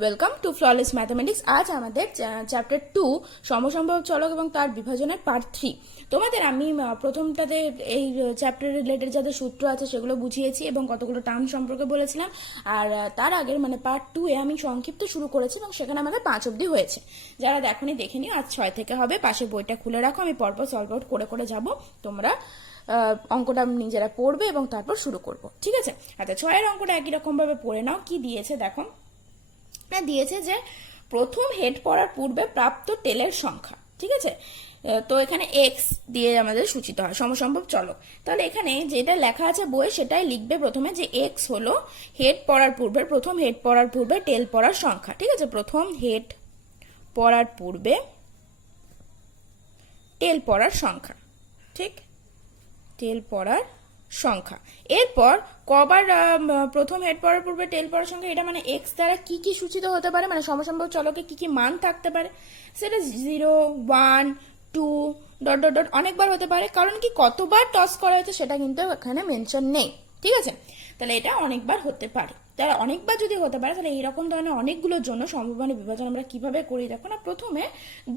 Welcome to flawless mathematics. আজ আমাদের chapter 2 সমসম্ভব চলক এবং তার বিভাজনের পার্ট 3। তোমাদের আমি প্রথমটাতে এই চ্যাপ্টারের রিলেটেড যাদের সূত্র আছে সেগুলো বুঝিয়েছি এবং কতগুলো টার্ম সম্পর্কে বলেছিলাম। আর তার আগের মানে পার্ট 2 এ আমি সংক্ষিপ্ত শুরু করেছি এবং সেখানে আমাদের 5 অবধি হয়েছে। যারা দেখোনি দেখে নিও, আজ 6 থেকে হবে। পাশে বইটা খুলে রাখো, আমি পরপর সলভ আউট করে করে যাব। তোমরা অঙ্কটা নিজেরা পড়বে এবং তারপর শুরু করব, ঠিক আছে? আচ্ছা, 6 অঙ্কটা একই রকম ভাবে পড়ে নাও। কি দিয়েছে দেখো, দিয়েছে যে প্রথম হেড পড়ার পূর্বে প্রাপ্ত টেলের সংখ্যা, ঠিক আছে? তো এখানে এক্স দিয়ে আমাদের সূচিত হয় সমসম্ভব চলক। তাহলে এখানে যেটা লেখা আছে বইয়ে সেটাই লিখবে প্রথমে, যে এক্স হলো হেড পড়ার পূর্বে, প্রথম হেড পড়ার পূর্বে টেল পড়ার সংখ্যা, ঠিক আছে? প্রথম হেড পড়ার পূর্বে টেল পড়ার সংখ্যা, ঠিক? টেল পড়ার সংখ্যা। এরপর কবার প্রথম হেড পড়ার পূর্বে টেল পড়ার সংখ্যা, এটা মানে এক্স দ্বারা কি কি সূচিত হতে পারে, মানে সমসম্ভব চলকে কি কি মান থাকতে পারে, সেটা 0, 1, 2 ডট ডট ডট অনেকবার হতে পারে। কারণ কি, কতবার টস করা হয়েছে সেটা কিন্তু এখানে মেনশন নেই, ঠিক আছে? তাহলে এটা অনেকবার হতে পারে। তাহলে অনেকবার যদি হতে পারে, তাহলে এইরকম ধরনের অনেকগুলোর জন্য সম্ভাবনা বিভাজন আমরা কিভাবে করি দেখো না। প্রথমে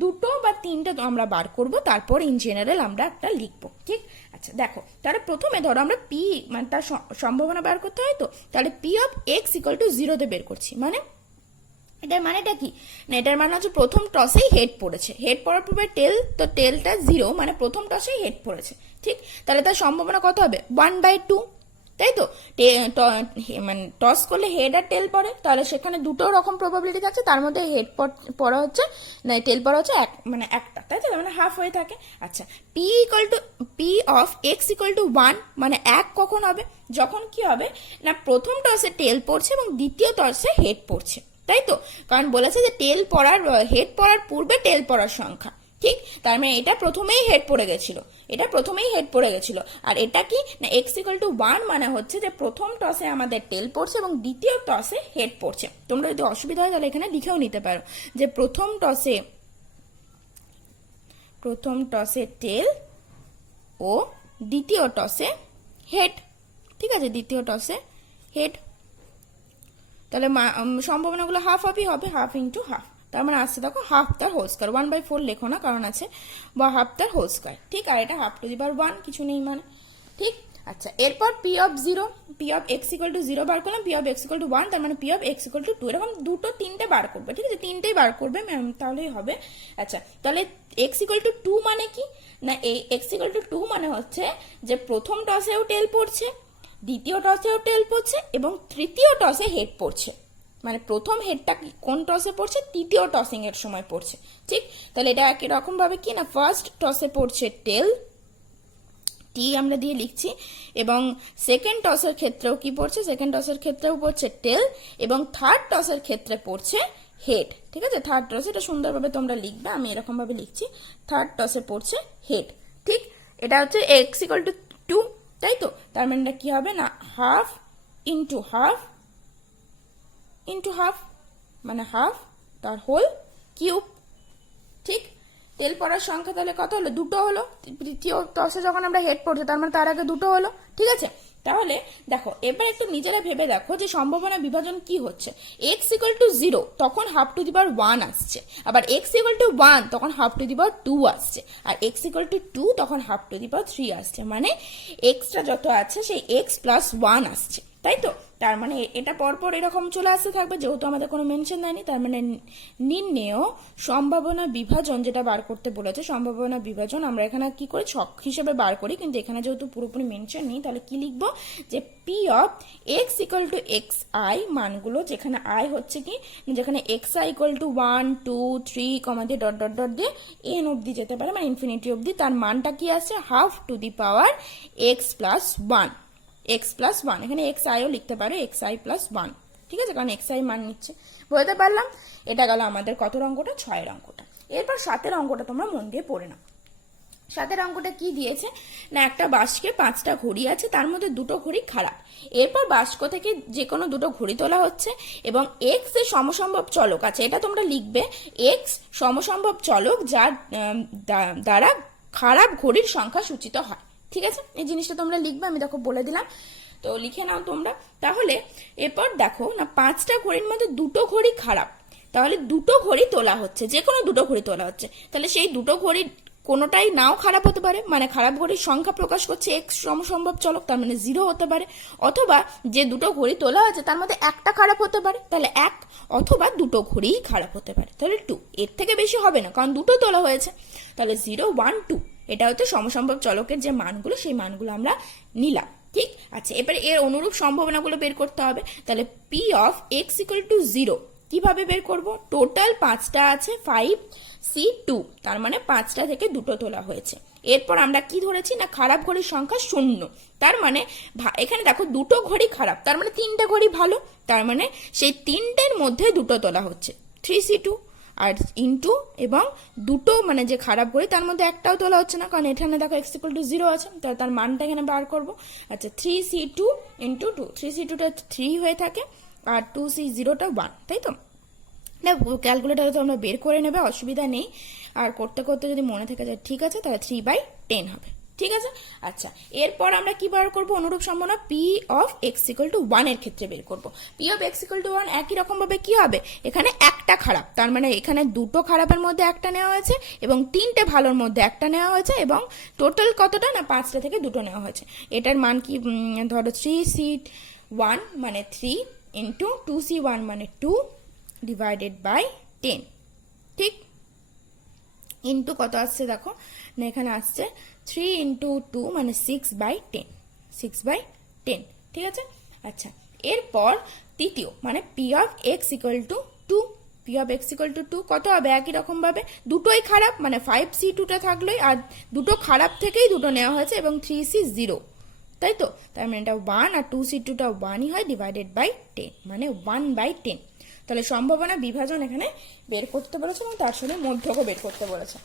2 বা 3টে আমরা বার করব, তারপর ইন জেনারেল আমরা একটা লিখবো, ঠিক? আচ্ছা দেখো, তাহলে প্রথমে ধরো আমরা পি মানে তার সম্ভাবনা বার করতে হয়, তো তাহলে P of X equal two 0 বের করছি। মানে এটার মানেটা কি না, এটার মানে হচ্ছে প্রথম টসেই হেড পড়েছে, হেড পড়ার পূর্বে টেল, তো টেলটা 0 মানে প্রথম টসেই হেড পড়েছে, ঠিক? তাহলে তার সম্ভাবনা কত হবে, 1/2, তাই তো? মানে টস করলে হেড আর টেল পড়ে, তাহলে সেখানে দুটো রকম প্রবাবিলিটি থাকছে, তার মধ্যে হেড পড়া হচ্ছে না টেল পড়া হচ্ছে মানে একটা, তাই তো? মানে হাফ হয়ে থাকে। আচ্ছা, P of X equal to 1 মানে 1 কখন হবে, যখন কি হবে না প্রথম টসে টেল পড়ছে এবং দ্বিতীয় টসে হেড পড়ছে, তাই তো? কারণ বলেছে যে টেল পড়ার হেড পড়ার পূর্বে টেল পড়ার সংখ্যা, ঠিক? তার মানে এটা প্রথমেই হেড পড়ে গেছিল, এটা প্রথমেই হেড পড়ে গেছিল। আর এটা কি না, এক্স ইকুয়াল টু 1 মানে হচ্ছে যে প্রথম টসে আমাদের টেল পড়ছে এবং দ্বিতীয় টসে হেড পড়ছে। তোমরা যদি অসুবিধা হয় তাহলে এখানে লিখেও নিতে পারো যে প্রথম টসে টেল ও দ্বিতীয় টসে হেড, ঠিক আছে? দ্বিতীয় টসে হেড। তাহলে সম্ভাবনাগুলো হাফ হাফই হবে, হাফ ইন্টু হাফ। তার মানে আসছে দেখো হাফ তার হোল স্কয়ার, 1/4 লেখো না কারণ আছে, বা হাফ তার হোল স্কয়ার, ঠিক? আর এটা হাফ টু দি পাওয়ার 1, কিছু নেই মানে, ঠিক? আচ্ছা, এরপর P of 0, P of X equal two 0 বার করলাম, P of X equal to 1, তার মানে P of X equal two 2। এরকম 2-3টে বার করবে, ঠিক আছে? 3টেই বার করবে, তাহলেই হবে। আচ্ছা, তাহলে এক্স ইকুয়াল টু 2 মানে কি না, এই এক্স ইকুয়াল টু 2 মানে হচ্ছে যে প্রথম টসেও টেল পড়ছে, দ্বিতীয় টসেও টেল পড়ছে এবং তৃতীয় টসে হেড পড়ছে। মানে প্রথম হেডটা কোন টসে পড়ছে, তৃতীয় টসিং এর সময় পড়ছে, ঠিক? তাহলে এটা একই রকম ভাবে কি না, ফার্স্ট টসে পড়ছে টেল, টি আমরা দিয়ে লিখছি, এবং সেকেন্ড টসের ক্ষেত্রেও কি পড়ছে, সেকেন্ড টসের ক্ষেত্রেও পড়ছে টেল, এবং থার্ড টসের ক্ষেত্রে পড়ছে হেড, ঠিক আছে? থার্ড টসে, এটা সুন্দরভাবে তোমরা লিখবে, আমি এরকম ভাবে লিখছি, থার্ড টসে পড়ছে হেড, ঠিক? এটা হচ্ছে এক্স ইকুয়াল টু 2, তাই তো? তার মানে কি হবে না, half into half into half, মানে হাফ তার হোল কিউব, ঠিক? টেল পড়ার সংখ্যা তাহলে কত হলো, 2 হলো। তৃতীয় টসে যখন আমরা হেড পড়ছে তার মানে তার আগে 2 হলো, ঠিক আছে? তাহলে দেখো এবার একটু নিজেরা ভেবে দেখো যে সম্ভাবনা বিভাজন কি হচ্ছে। এক্স ইকুয়াল টু 0 তখন হাফ টু দি পাওয়ার 1 আসছে, আবার এক্স ইকুয়াল টু 1 তখন হাফ টু দি পাওয়ার 2 আসছে, আর এক্স ইকুয়াল টু 2 তখন হাফ টু দি পাওয়ার 3 আসছে। মানে এক্সটা যত আছে সেই এক্স প্লাস 1 আসছে, তাই তো? তার মানে এটা পরপর এরকম চলে আসতে থাকবে, যেহেতু আমাদের কোনো মেনশন দেয়নি। তার মানে নির্ণেয় সম্ভাবনা বিভাজন যেটা বার করতে বলেছে, সম্ভাবনা বিভাজন আমরা এখানে কি করি, ছক হিসেবে বার করি, কিন্তু এখানে যেহেতু পুরোপুরি মেনশন নেই তাহলে কি লিখবো, যে P of X equal to x I, মানগুলো যেখানে আই হচ্ছে কি, যেখানে এক্স আই ইকুয়াল টু 1, 2, 3 দিয়ে ডট ডট ডট দিয়ে এন অব্দি যেতে পারে, মানে ইনফিনিটি অব্দি, তার মানটা কি আছে, have to the power x plus 1, x plus 1, এখানে এক্স আইও লিখতে পারো, এক্স আই প্লাস 1, ঠিক আছে? কারণ এক্স আই মান নিচ্ছে, বলতে পারলাম। এটা গেল আমাদের কত অঙ্কটা, 6 অঙ্কটা। এরপর 7 অঙ্কটা তোমরা মন দিয়ে পড়ে নাও। 7 অঙ্কটা কি দিয়েছে না, একটা বাস্কে 5টা ঘড়ি আছে, তার মধ্যে 2টো ঘড়ি খারাপ। এরপর বাস্ক থেকে যে কোনো 2টো ঘড়ি তোলা হচ্ছে এবং এক্স এর সমসম্ভব চলক আছে, এটা তোমরা লিখবে, এক্স সমসম্ভব চলক যার দ্বারা খারাপ ঘড়ির সংখ্যা সূচিত হয়, ঠিক আছে? এই জিনিসটা তোমরা লিখবে, আমি দেখো বলে দিলাম। তো লিখে নাও তোমরা। তাহলে এরপর দেখো না, 5টা ঘড়ির মধ্যে 2টো ঘড়ি খারাপ, তাহলে 2টো ঘড়ি তোলা হচ্ছে, যে কোনো 2টো ঘড়ি তোলা হচ্ছে, তাহলে সেই 2টো ঘড়ি কোনোটাই নাও খারাপ হতে পারে, মানে খারাপ ঘড়ির সংখ্যা প্রকাশ করছে এক্স সমসম্ভব চলক, তার মানে 0 হতে পারে, অথবা যে 2টো ঘড়ি তোলা হয়েছে তার মধ্যে একটা খারাপ হতে পারে, তাহলে 1, অথবা 2টো ঘড়িই খারাপ হতে পারে, তাহলে 2, এর থেকে বেশি হবে না কারণ 2টো তোলা হয়েছে, তাহলে 0, 1, 2 এটা হচ্ছে সমসম্ভব চলকের যে মানগুলো, সেই মানগুলো আমরা নিলাম। ঠিক আছে, এবারে এর অনুরূপ সম্ভাবনাগুলো বের করতে হবে। তাহলে P of X equal two 0 কিভাবে বের করব? টোটাল 5টা আছে, 5C2, তার মানে 5টা থেকে 2টো তোলা হয়েছে। এরপর আমরা কি ধরেছি না, খারাপ ঘড়ির সংখ্যা 0, তার মানে এখানে দেখো 2টো ঘড়ি খারাপ, তার মানে 3টে ঘড়ি ভালো, তার মানে সেই 3টের মধ্যে 2টো তোলা হচ্ছে, 3C2 আর ইন্টু, এবং 2টো মানে যে খারাপ ঘড়ি তার মধ্যে একটাও তোলা হচ্ছে না, কারণ এখানে দেখো x ইকুয়াল টু 0 আছে, তাহলে তার মানটা এখানে বার করব। আচ্ছা, 3C2 ইন্টু 2, 3C2টা 3 হয়ে থাকে আর 2C0টা 1, তাই তো? না, ক্যালকুলেটারে তো আমরা বের করে নেবে, অসুবিধা নেই, আর করতে করতে যদি মনে থেকে যায় ঠিক আছে, তাহলে 3/10 হবে। ঠিক আছে, আচ্ছা, এরপর আমরা কি বার করব? অনুরূপ সম্ভাবনা P of X equal to 1 এর ক্ষেত্রে বের করব। P of X equal to 1 একই রকম ভাবে কি হবে, এখানে একটা খারাপ, তার মানে এখানে 2টো খারাপের মধ্যে একটা নেওয়া হয়েছে এবং 3টে ভালোর মধ্যে একটা নেওয়া হয়েছে, এবং টোটাল কতটা না 5টা থেকে 2টো নেওয়া হয়েছে। এটার মান কি, ধরো 3C1 মানে 3 ইন্টু 2C1 মানে 2 ডিভাইডেড বাই 10, ঠিক? ইন্টু কত আসছে দেখো না, এখানে আসছে 3 ইন্টু 2 মানে 6/10, 6/10, ঠিক আছে। আচ্ছা, এরপর তৃতীয় মানে P of X equal two 2, P of X equal two 2 কত হবে? একই রকম ভাবে 2টোই খারাপ, মানে 5C2টা থাকলোই, আর 2টো খারাপ থেকেই 2টো নেওয়া হয়েছে, এবং 3C0, তাই তো? তার মানে এটা 1 আর 2C2টা 1ই হয়, ডিভাইডেড বাই 10 মানে 1/10। তাহলে সম্ভাবনা বিভাজন এখানে বের করতে বলেছে, এবং তার সাথে মধ্যকও বের করতে বলেছে।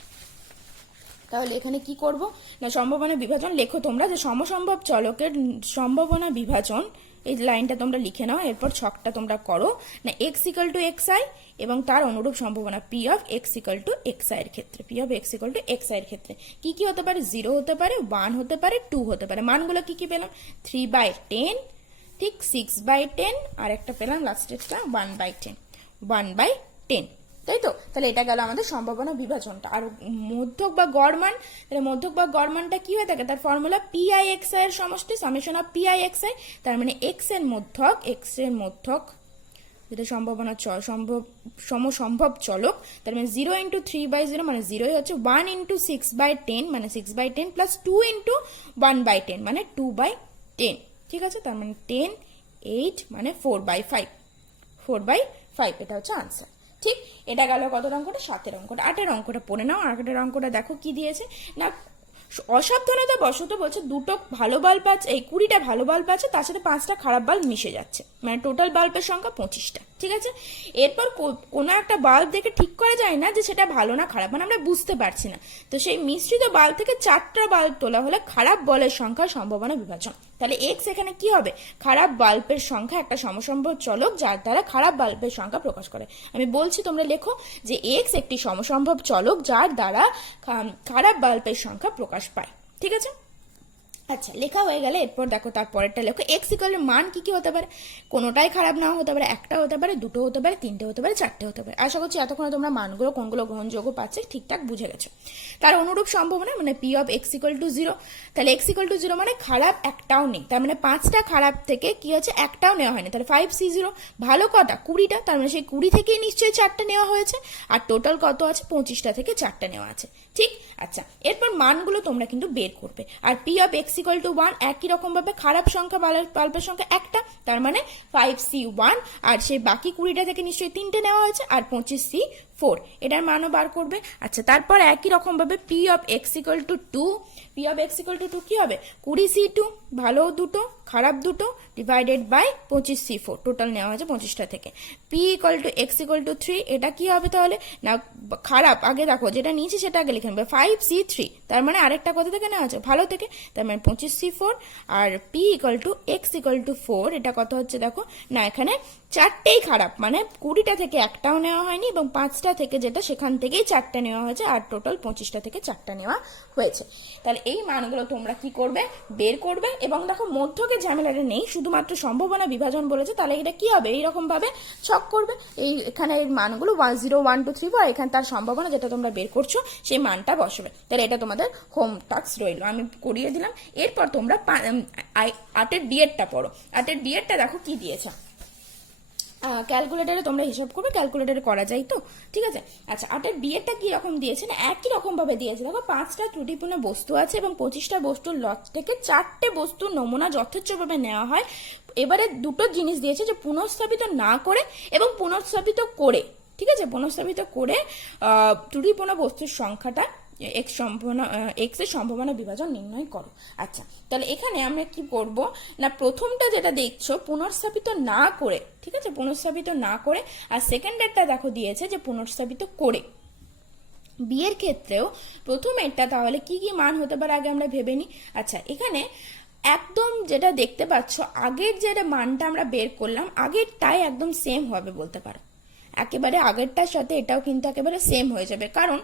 তাহলে এখানে কি করব না, সম্ভাবনা বিভাজন লেখো তোমরা, যে সমসম্ভব চলকের সম্ভাবনা বিভাজন, এই লাইনটা তোমরা লিখে নাও, এরপর ছকটা তোমরা করো না, x equal to x I এবং তার অনুরূপ সম্ভাবনা P of x equal to x I এর ক্ষেত্রে, P of x equal to x I এর ক্ষেত্রে কি কি হতে পারে? 0 হতে পারে, 1 হতে পারে, 2 হতে পারে। মানগুলো কি কি পেলাম? 3/10, ঠিক, 6/10, আর একটা পেলাম লাস্টেরটা 1/10, 1/10, তাই তো? তাহলে এটা গেল আমাদের সম্ভাবনা বিভাজনটা। আর মধ্যক বা গড় মান, তাহলে মধ্যক বা গড় মানটা কি হয়ে থাকে? তার ফর্মুলা পিআই এক্স আই এর সমষ্টি, summation of PI x I, তার মানে এক্স এর মধ্যক যেটা সম্ভাবনা সমসম্ভব চলক, তার মানে 0 ইন্টু 3/0 মানে 0ই হচ্ছে, 1 ইন্টু 6/10 মানে 6/10, প্লাস 2 ইন্টু 1/10 মানে 2/10, ঠিক আছে? তার মানে 10, 8 মানে 4/5, 4/5, এটা হচ্ছে আনসার। ঠিক, এটা গেল কত অঙ্কটা? 7এর অঙ্কটা। 8এর অঙ্কটা পড়ে নাও। 8এর অঙ্কটা দেখো কি দিয়েছে না, অসাবধানতা বশত বলছে 2টো ভালো বাল্ব আছে, এই 20টা ভালো বাল্ব আছে, তার সাথে 5টা খারাপ বাল্ব মিশে যাচ্ছে, মানে টোটাল বাল্বের সংখ্যা 25টা, ঠিক আছে? এরপর কোনো একটা বাল্ব দেখে ঠিক করা যায় না যে সেটা ভালো না খারাপ, মানে আমরা বুঝতে পারছি না, তো সেই মিশ্রিত বাল্ব থেকে 4টা বাল্ব তোলা হলে খারাপ বলের সংখ্যার সম্ভাবনা বিভাজন। তাহলে এক্স এখানে কি হবে? খারাপ বাল্বের সংখ্যা, একটা সমসম্ভব চলক যার দ্বারা খারাপ বাল্বের সংখ্যা প্রকাশ করে। আমি বলছি, তোমরা লেখো যে এক্স একটি সমসম্ভব চলক যার দ্বারা খারাপ বাল্বের সংখ্যা প্রকাশ পায়, ঠিক আছে? আচ্ছা, লেখা হয়ে গেলে এরপর দেখো তার পরেরটা লেখো। এক্স ইকুয়ালের মান কি কি হতে পারে? কোনোটাই খারাপ নাও হতে পারে, একটা হতে পারে, 2টো হতে পারে, 3টে হতে পারে, 4টে হতে পারে। আশা করছি এতক্ষণে তোমরা মানগুলো কোনগুলো গ্রহণযোগ্য পাচ্ছে ঠিকঠাক বুঝে গেছো। তার অনুরূপ সম্ভাবনা মানে P of X equal two 0, তাহলে এক্স ইকুয়াল টু 0 মানে খারাপ একটাও নেই, তার মানে 5টা খারাপ থেকে কি হচ্ছে? একটাও নেওয়া হয়নি, তাহলে 5C0। ভালো কটা? 20টা, তার মানে সেই 20 থেকেই নিশ্চয়ই 4টা নেওয়া হয়েছে, আর টোটাল কত আছে? 25টা থেকে 4টা নেওয়া আছে, ঠিক? আচ্ছা, এরপর মানগুলো তোমরা কিন্তু বের করবে। আর P of X equal to 1 একই রকম ভাবে খারাপ সংখ্যা বাল্বের সংখ্যা একটা, তার মানে 5C1, আর সেই বাকি 20টা থেকে নিশ্চয়ই 3টে নেওয়া হয়েছে, আর 25C4, এটার মানও বার করবে। আচ্ছা, তারপর একই রকম ভাবে P of X equal two 2, P of X equal two 2 কি হবে? 20C2 ভালো 2টো খারাপ 2টো ডিভাইডেড বাই 25C4, টোটাল নেওয়া হয়েছে 25টা থেকে। P equal to X equal two 3, এটা কি হবে তাহলে? না, খারাপ আগে দেখো, যেটা নিয়েছি সেটা আগে লিখে নেবে, 5C3, তার মানে আরেকটা কত থেকে নেওয়া আছে? ভালো থেকে, তার মানে 25C4, আর P equal to X equal to 4, এটা কত হচ্ছে দেখো না, এখানে চারটেই খারাপ, মানে 20টা থেকে একটাও নেওয়া হয়নি এবং 5টা থেকে যেটা সেখান থেকেই 4টা নেওয়া হয়েছে, আর টোটাল 25টা থেকে 4টা নেওয়া হয়েছে। তাহলে এই মানগুলো তোমরা কি করবে, বের করবে। এবং দেখো মধ্যকে ঝামেলাটা নেই, শুধুমাত্র সম্ভাবনা বিভাজন বলেছে, তাহলে এটা কি হবে, এইরকম ভাবে ছক করবে। এই এখানে এই মানগুলো 1 0 1 2 3 4, এখানে তার সম্ভাবনা যেটা তোমরা বের করছো সেই মানটা বসবে। তাহলে এটা তোমাদের হোম টাস্ক রইলো, আমি করিয়ে দিলাম। এরপর তোমরা 8-এর ডিএডটা পড়ো। 8-এর ডিএডটা দেখো কি দিয়েছে, ক্যালকুলেটারে তোমরা হিসাব করবে, ক্যালকুলেটারে করা যায় তো, ঠিক আছে। আচ্ছা, 8-এর বিয়েরটা কি রকম দিয়েছে না, একই রকম ভাবে দিয়েছে। দেখো 5টা ত্রুটিপূর্ণ বস্তু আছে এবং 25টা বস্তুর লট থেকে 4টে বস্তুর নমুনা যথেচ্ছভাবে নেওয়া হয়। এবারে দুটো জিনিস দিয়েছে, যে পুনঃস্থাপিত না করে এবং পুনঃস্থাপিত করে, ঠিক আছে, পুনঃস্থাপিত করে ত্রুটিপূর্ণ বস্তুর সংখ্যাটা এক্স এর সম্ভাবনা বিভাজন নির্ণয় করো। আচ্ছা, তাহলে এখানে আমরা কি করব না, প্রথমটা যেটা দেখছো পুনঃস্থাপিত না করে, ঠিক আছে, পুনঃস্থাপিত না করে, আর সেকেন্ডারটা দেখো দিয়েছে যে পুনঃস্থাপিত করে। বিয়ের ক্ষেত্রেও প্রথম এটা তাহলে কি কি মান হতে পারে আগে আমরা ভেবে নিই। আচ্ছা, এখানে একদম যেটা দেখতে পাচ্ছ আগের যেটা মানটা আমরা বের করলাম, আগেরটাই একদম সেম হবে বলতে পারো, একেবারে আগেরটার সাথে এটাও কিন্তু একেবারে সেম হয়ে যাবে, কারণ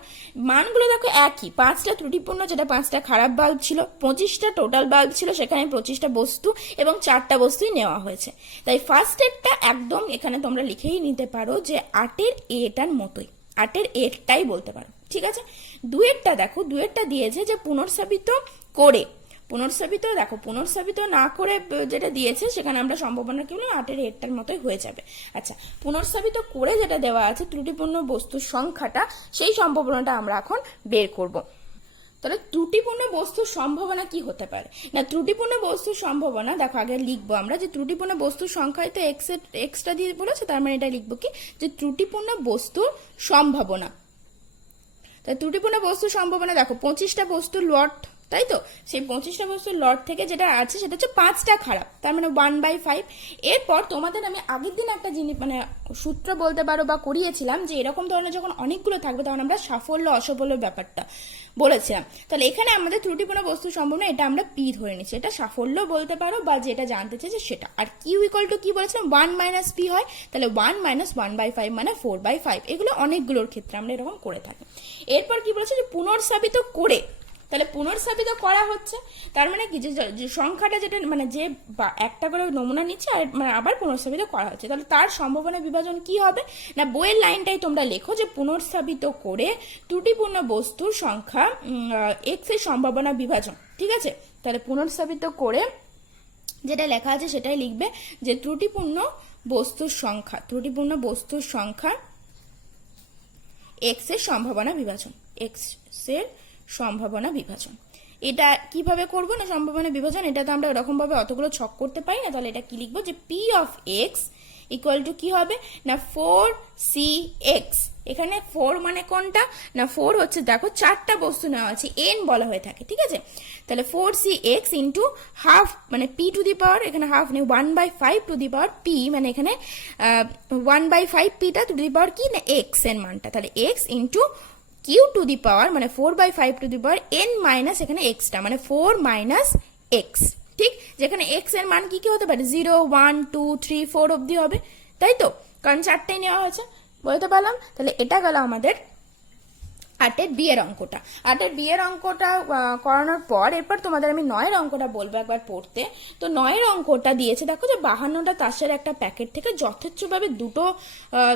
মানগুলো দেখো একই। 5টা ত্রুটিপূর্ণ, যেটা 5টা খারাপ বাল্ব ছিল, 25টা টোটাল বাল্ব ছিল, সেখানে 25টা বস্তু এবং 4টা বস্তুই নেওয়া হয়েছে। তাই ফার্স্ট এরটা একদম এখানে তোমরা লিখেই নিতে পারো যে 8-এর এটার মতোই, 8-এর এরটাই বলতে পারো, ঠিক আছে। 2-এরটা দেখো, 2-এরটা দিয়েছে যে পুনর্স্থাপিত করে, পুনর্স্থাপিত দেখো পুনর্স্থাপিত না করে যেটা দিয়েছে সেখানে আমরা সম্ভাবনা কি বললাম, 8-এর এরটার মতোই হয়ে যাবে। আচ্ছা, পুনর্স্থাপিত করে যেটা দেওয়া আছে ত্রুটিপূর্ণ বস্তুর সংখ্যাটা, সেই সম্ভাবনাটা আমরা এখন বের করব। তাহলে ত্রুটিপূর্ণ বস্তুর সম্ভাবনা কি হতে পারে না, ত্রুটিপূর্ণ বস্তুর সম্ভাবনা দেখো আগে লিখবো আমরা, যে ত্রুটিপূর্ণ বস্তুর সংখ্যায় তো এক্সটা দিয়ে বলেছে, তার মানে এটা লিখবো কি, যে ত্রুটিপূর্ণ বস্তুর সম্ভাবনা। তাই ত্রুটিপূর্ণ বস্তুর সম্ভাবনা দেখো 25টা বস্তুর লট, তাই তো, সেই 25টা বস্তুর লট থেকে যেটা আছে সেটা হচ্ছে 5টা খারাপ, তার মানে 1/5। এরপর তোমাদের আমি আগের দিন একটা জিনিস মানে সূত্র বলতে পারো বা করিয়েছিলাম, যে এরকম ধরনের যখন অনেকগুলো থাকবে তখন আমরা সাফল্য অসাফল্যের ব্যাপারটা বলেছিলাম। তাহলে এখানে আমাদের ত্রুটিপূর্ণ বস্তুর সম্ভাবনা এটা আমরা পি ধরে নিচ্ছি, এটা সাফল্য বলতে পারো বা যেটা জানতে চাইছে সেটা। আর কিউ ইকুয়াল টু কি বলেছিলাম, 1 - পি হয়, তাহলে 1 - 1/5 মানে 4/5। এগুলো অনেকগুলোর ক্ষেত্রে আমরা এরকম করে থাকি। এরপর কি বলেছে, যে পুনর্স্থাপিত করে, তাহলে পুনর্স্থাপিত করা হচ্ছে, তার মানে কি, যে সংখ্যাটা যেটা মানে যে একটা করে নমুনা নিচ্ছে আর মানে আবার পুনর্স্থাপিত করা হচ্ছে, তাহলে তার সম্ভাবনা বিভাজন কি হবে না, বইয়ের লাইনটাই তোমরা লেখো, যে পুনর্স্থাপিত করে ত্রুটিপূর্ণ বস্তুর সংখ্যা এক্স এর সম্ভাবনা বিভাজন, ঠিক আছে। তাহলে পুনর্স্থাপিত করে যেটা লেখা আছে সেটাই লিখবে, যে ত্রুটিপূর্ণ বস্তুর সংখ্যা, ত্রুটিপূর্ণ বস্তুর সংখ্যা এক্স এর সম্ভাবনা বিভাজন, এক্স এর সম্ভাবনা বিভাজন। এটা কিভাবে করবো না সম্ভাবনা বিভাজন, এটা তো আমরা ওরকম ভাবে অতগুলো ছক করতে পারি না, তাহলে এটা কি লিখবো, যে P of X equal two কি হবে না 4cx। এখানে 4 মানে কোনটা না, 4 হচ্ছে দেখো 4টা বস্তু নেওয়া আছে, n বলা হয়ে থাকে, ঠিক আছে। তাহলে 4cx ইন্টু হাফ মানে p টু দি পাওয়ার, এখানে হাফ নেই, 1/5 টু দি পাওয়ার p, মানে এখানে 1/5 pটা টু দি পাওয়ার কি না x এর মানটা, তাহলে x into q to the power মানে 4/5 to the power n minus এখানে এক্সটা মানে 4 - x, ঠিক। যেখানে x এর মান কি কি হতে পারে, 0 1 2 3 4 অবধি হবে, তাই তো, কারণ 4টাই নেওয়া হয়েছে, বলতে পারলাম। তাহলে এটা গেল আমাদের 8-এর বিয়ের অঙ্কটা। 8-এর বিয়ের অঙ্কটা করানোর পর এরপর তোমাদের আমি 9-এর অঙ্কটা বলবো একবার পড়তে। তো 9-এর অঙ্কটা দিয়েছে দেখো, যে 52টা তাসের একটা প্যাকেট থেকে যথেচ্ছভাবে দুটো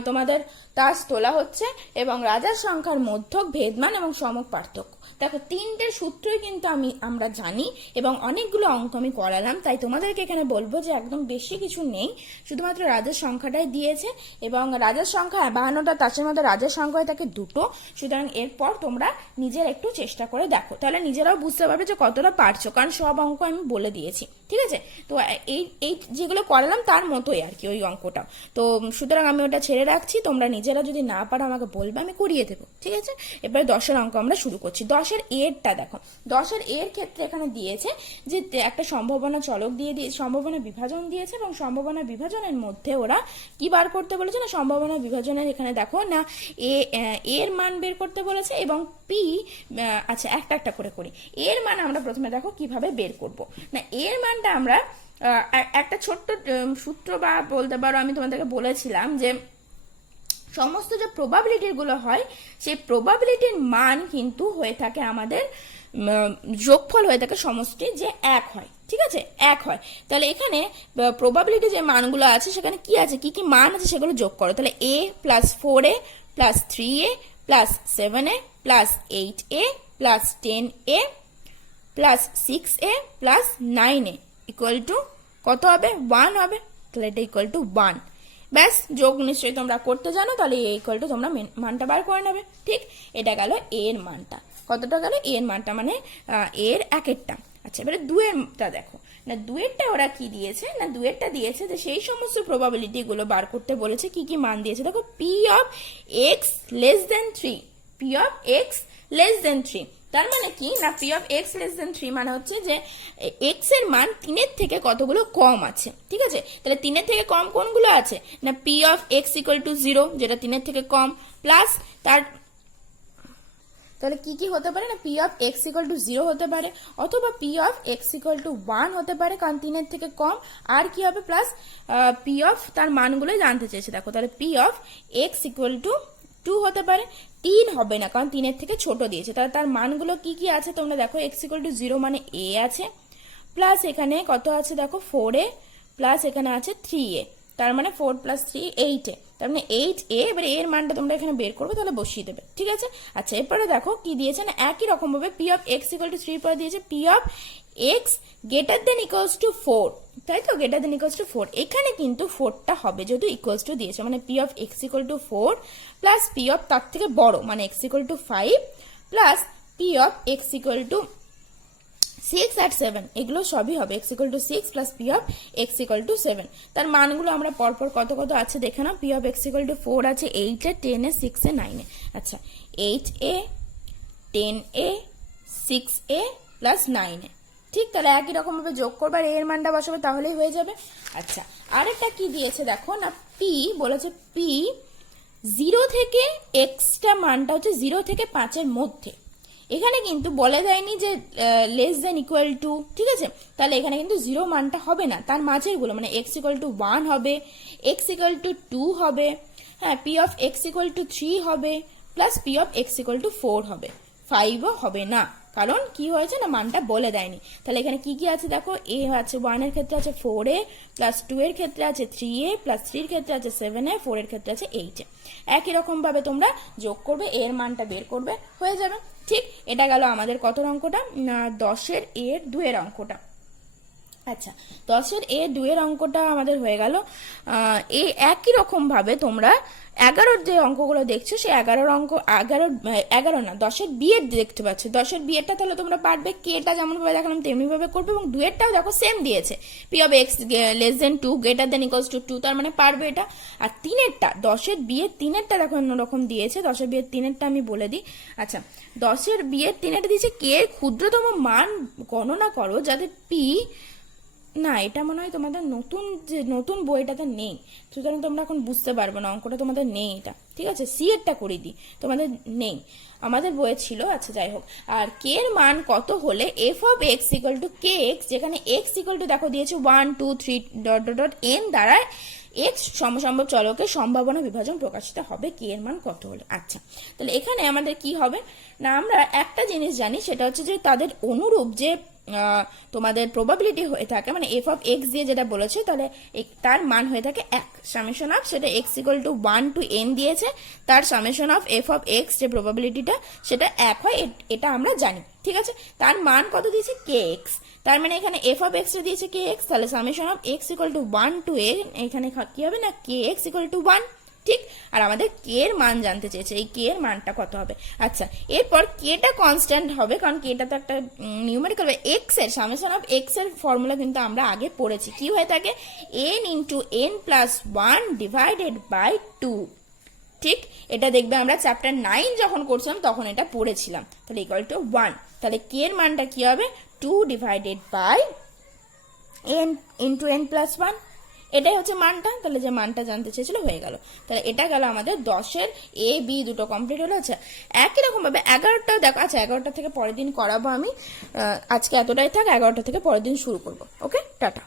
তোমাদের তাস তোলা হচ্ছে এবং রাজার সংখ্যার মধ্যক, ভেদমান এবং সমক পার্থক্য। দেখো 3টে সূত্রই কিন্তু আমরা জানি এবং অনেকগুলো অঙ্ক আমি করালাম, তাই তোমাদেরকে এখানে বলবো যে একদম বেশি কিছু নেই, শুধুমাত্র রাজার সংখ্যাটাই দিয়েছে এবং রাজার সংখ্যা 52টা তাসের মধ্যে রাজার সংখ্যায় থাকে দুটো, সুতরাং এরপর তোমরা নিজের একটু চেষ্টা করে দেখো, তাহলে নিজেরাও বুঝতে পারবে যে কতটা পারছো, কারণ সব অঙ্ক আমি বলে দিয়েছি, ঠিক আছে। তো এই যেগুলো করালাম তার মতোই আর কি ওই অঙ্কটা, তো সুতরাং আমি ওটা ছেড়ে রাখছি, তোমরা নিজেরা যদি না পারো আমাকে বলবে, আমি করিয়ে দেবো, ঠিক আছে। এবার 10-এর অঙ্ক আমরা শুরু করছি। 10-এর এরটা দেখো, 10-এর এর ক্ষেত্রে এখানে দিয়েছে যে একটা সম্ভাবনা চলক দিয়ে সম্ভাবনা বিভাজন দিয়েছে এবং সম্ভাবনা বিভাজনের মধ্যে ওরা কি বার করতে বলেছে না, সম্ভাবনা বিভাজনের এখানে দেখো না এর মান বের করতে বলেছে এবং পি, আচ্ছা একটা একটা করে করি। এর মান আমরা প্রথমে দেখো কিভাবে বের করব না, এর মানটা আমরা একটা ছোট্ট সূত্র বা বলতে পারো, আমি তোমাদেরকে বলেছিলাম যে সমস্ত যে প্রবাবিলিটিগুলো হয় সেই প্রবাবিলিটির মান কিন্তু হয়ে থাকে আমাদের যোগফল হয়ে থাকে সমষ্টি যে এক হয়, ঠিক আছে, এক হয়। তাহলে এখানে প্রবাবিলিটি যে মানগুলো আছে সেখানে কি আছে, কি কি মান আছে সেগুলো যোগ করো। তাহলে a plus 4a plus 3a plus 7a plus 8a plus 10a plus 6a plus 9a equal to কত হবে, 1 হবে। তাহলে এটা ইকুয়াল টু 1। ব্যাস, যোগ নিশ্চয়ই তোমরা করতে জানো, তাহলে এ ইকুয়াল টু তোমরা মানটা বার করে নেবে। ঠিক, এটা গেল এর মানটা। কতটা গেল এর মানটা, মানে এর একেরটা। আচ্ছা, এবারে দুয়েরটা দেখো না, দুয়েরটা ওরা কি দিয়েছে না, দুয়েরটা দিয়েছে যে সেই সমস্ত প্রবাবিলিটি গুলো বার করতে বলেছে। কি কি মান দিয়েছে দেখো, P of x less than 3, P of x less than 3। তার মানে কি না, P of x less than 3 মানে হচ্ছে যে এক্স এর মান 3-এর থেকে কতগুলো কম আছে। ঠিক আছে, তাহলে 3-এর থেকে কম কোনগুলো আছে না, P of X equal two 0 যেটা 3-এর থেকে কম, প্লাস তার, তাহলে কি কি হতে পারে না, P of X equal two 0 হতে পারে, অথবা P of X equal to 1 হতে পারে কারণ 3-এর থেকে কম। আর কি হবে, প্লাস পি অফ তার মানগুলো জানতে চেয়েছে। দেখো তাহলে P of X equal two 2 হতে পারে, 3 হবে না কারণ 3-এর থেকে ছোট দিয়েছে। তাহলে তার মানগুলো কি কি আছে তোমরা দেখো, এক্স ইকুয়াল টু 0 মানে এ আছে, প্লাস এখানে কত আছে দেখো 4a, প্লাস এখানে আছে 3a, তার মানে 4 প্লাস 3 8a, তার মানে 8a। এবারে এর মানটা তোমরা এখানে বের করবে, তাহলে বসিয়ে দেবে। ঠিক আছে, আচ্ছা এরপরে দেখো কি দিয়েছে না, একই রকম ভাবে P of X equal two 3 পরে দিয়েছে P of x greater than equals to 4, তাই তো, গ্রেটার দেন ইকুয়ালস টু 4। এখানে কিন্তু 4টা হবে যেহেতু ইকুয়ালস টু দিয়েছে, মানে P of X equal to 4 plus P of তার থেকে বড় মানে X equal to 5 plus P of X equal to 6 আর 7, এগুলো সবই হবে X equal to 6 plus P of X equal to 7। তার মানগুলো আমরা পরপর কত কত আছে দেখে নাও। P of X equal to 4 আছে 8 এ, 10 এ, 6 এ, 9 এ। আচ্ছা, 8a 10a 6a plus 9a। ঠিক, তাহলে একই রকম ভাবে যোগ করবে আর এর মানটা বসাবে, তাহলেই হয়ে যাবে। আচ্ছা, আরেকটা কি দিয়েছে দেখো না, পি বলেছে পি 0 থেকে এক্সটা মানটা হচ্ছে 0 থেকে 5-এর মধ্যে। এখানে কিন্তু বলে দেয়নি যে লেস দেন ইকুয়াল টু, ঠিক আছে, তাহলে এখানে কিন্তু 0 মানটা হবে না, তার মাঝেই গুলো মানে এক্স ইকুয়াল টু 1 হবে, এক্স ইকুয়াল টু 2 হবে, হ্যাঁ, P of X equal two 3 হবে, plus P of X equal to 4 হবে, 5ও হবে না, কারণ কি হয়েছে না মানটা বলে দেয়নি। তাহলে এখানে কি কি আছে দেখো, এ আছে 1 এর ক্ষেত্রে আছে 4a, প্লাস 2 এর ক্ষেত্রে আছে 3a, প্লাস 3 এর ক্ষেত্রে আছে 7a, 4 এর ক্ষেত্রে আছে 8a। একই রকম ভাবে তোমরা যোগ করবে, এর মানটা বের করবে, হয়ে যাবে। ঠিক, এটা গেল আমাদের কত অঙ্কটা না, 10-এর এর 2-এর অঙ্কটা। আচ্ছা, 10-এর এ 2-এর অঙ্কটা আমাদের হয়ে গেল। এই একই রকম ভাবে তোমরা 11-র যে অঙ্কগুলো দেখছো সেই 11-র অঙ্ক 11 না 10-এর বিয়ের দেখতে পাচ্ছ। 10-এর বিয়েরটা তাহলে তোমরা পারবে, কেটা যেমন ভাবে দেখালাম তেমনি ভাবে করবে, এবং 2-এরটাও দেখো সেম দিয়েছে, P of x less than 2 greater than equals to 2, তার মানে পারবে এটা। আর 3-এরটা 10-এর বিয়ের 3-এরটা দেখো অন্যরকম দিয়েছে, 10-এর বিয়ের 3-এরটা আমি বলে দিই। আচ্ছা, 10-এর বিয়ের 3-এরটা দিয়েছে কে ক্ষুদ্রতম মান গণনা করো যাতে পি, না এটা মনে হয় তোমাদের নতুন বইটাতে নেই, সুতরাং তোমরা এখন বুঝতে পারবে না, অঙ্কটা তোমাদের নেই এটা। ঠিক আছে, সি এরটা করে দিই, তোমাদের নেই, আমাদের বইয়ে ছিল। আচ্ছা যাই হোক, আর কে এর মান কত হলে F of X equal two K x, যেখানে এক্স ইকুয়াল টু দেখো দিয়েছে 1 2 3 ডট ডট ডট এন দ্বারা এক্স সমসম্ভব চলকের সম্ভাবনা বিভাজন প্রকাশিত হবে, কে এর মান কত হলে। আচ্ছা, তাহলে এখানে আমাদের কি হবে না, আমরা একটা জিনিস জানি, সেটা হচ্ছে যে তাদের অনুরূপ যে তোমাদের প্রবাবিলিটি হয়ে থাকে, মানে এফ অফ এক্স দিয়ে যেটা বলেছে, তাহলে তার মান হয়ে থাকে 1 সামেশন অফ, সেটা X equal to 1 to N দিয়েছে, তার summation of F of X যে প্রবাবিলিটিটা সেটা 1 হয়, এটা আমরা জানি। ঠিক আছে, তার মান কত দিয়েছে কে এক্স, তার মানে এখানে এফ অফ এক্স দিয়েছে কে এক্স, তাহলে summation of X equal to 1 to N, এখানে কি হবে না কে এক্স ইকুয়াল টু 1। ঠিক, আর আমাদের কে এর মান জানতে চেয়েছে, এই কে এর মানটা কত হবে। আচ্ছা, এরপর কেটা কনস্ট্যান্ট হবে, কারণ কেটা তো একটা নিউমেরিক্যাল, এক্স এর সামেশন অফ এক্স এর ফর্মুলা কিন্তু আমরা আগে পড়েছি, কি হয়ে থাকে N into N plus 1 divided by 2। ঠিক, এটা দেখবে আমরা চ্যাপ্টার 9 যখন করছিলাম তখন এটা পড়েছিলাম। তাহলে ইকুয়াল টু 1, তাহলে কে এর মানটা কি হবে 2 divided by N into N plus 1, এটাই হচ্ছে মানটা। তাহলে যে মানটা জানতে চেয়েছিল হয়ে গেল। তাহলে এটা গেল আমাদের 10-এর এ বি দুটো কমপ্লিট হলো। আচ্ছা, একই রকম ভাবে 11টাও দেখো। আচ্ছা, 11টা থেকে পরের দিন করাবো আমি, আজকে এতটাই থাক, 11টা থেকে পরের দিন শুরু করবো। ওকে, টাটা।